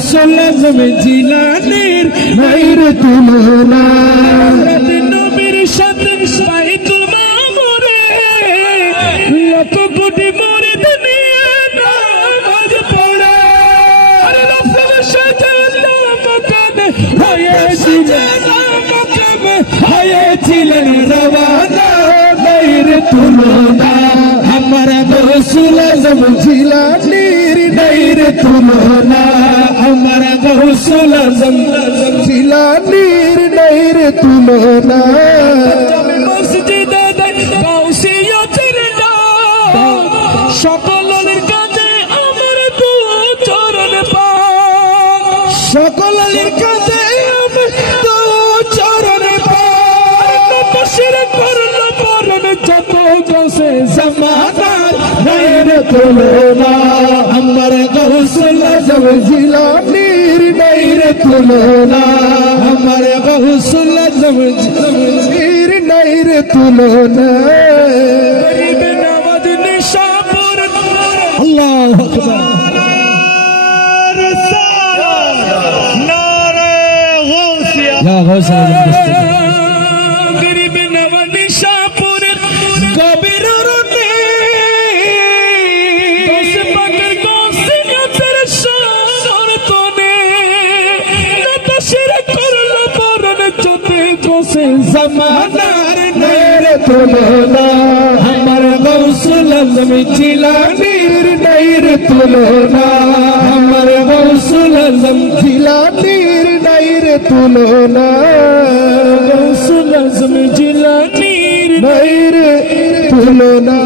গৌসুল আজম জিলানীর নাই রে তুলনা নবীর সাথে বাইতুল মামুরে লক্ষ কোটি মুরিদ নিয়ে নামাজ পড়ে আরে রাসূল সাথে মকামে হয়েছিলেন রওয়ানা নাই রে তুলনা আমার গৌসুল আজম জিলানীর নাই রে তুলনা আমার গৌসুল আজম জিলানীর নাই রে তুলনা মসজিদে গাউসিয়তের ডাক সকলের কাছে আমার দু চরণ পাক সকলের কাছে আমার দু চরণ পাক বশির করল পরন যত গসে জামানার নাই রে তুলনা আমার গৌসুল আজম জিলানীর নাই রে তুলনা আমার গৌসুল আজম জিলানীর নাই রে তুলনা গরিব নওয়াজ নিশাপুর আল্লাহু আকবার নারে গাউসিয়া ইয়া গাউসিয়া গরিব নওয়াজ নিশাপুর কবির রুনে দশ পাকের গৌসিয়তের শরতনে নতশির করল পরন চতে গোসে জামানার নাই রে তুলনা আমার গৌসুল আজম জিলানীর নাই রে তুলনা আমার গৌসুল আজম জিলানীর নাই রে তুলনা গৌসুল আজম জিলানীর নাই রে তুলনা।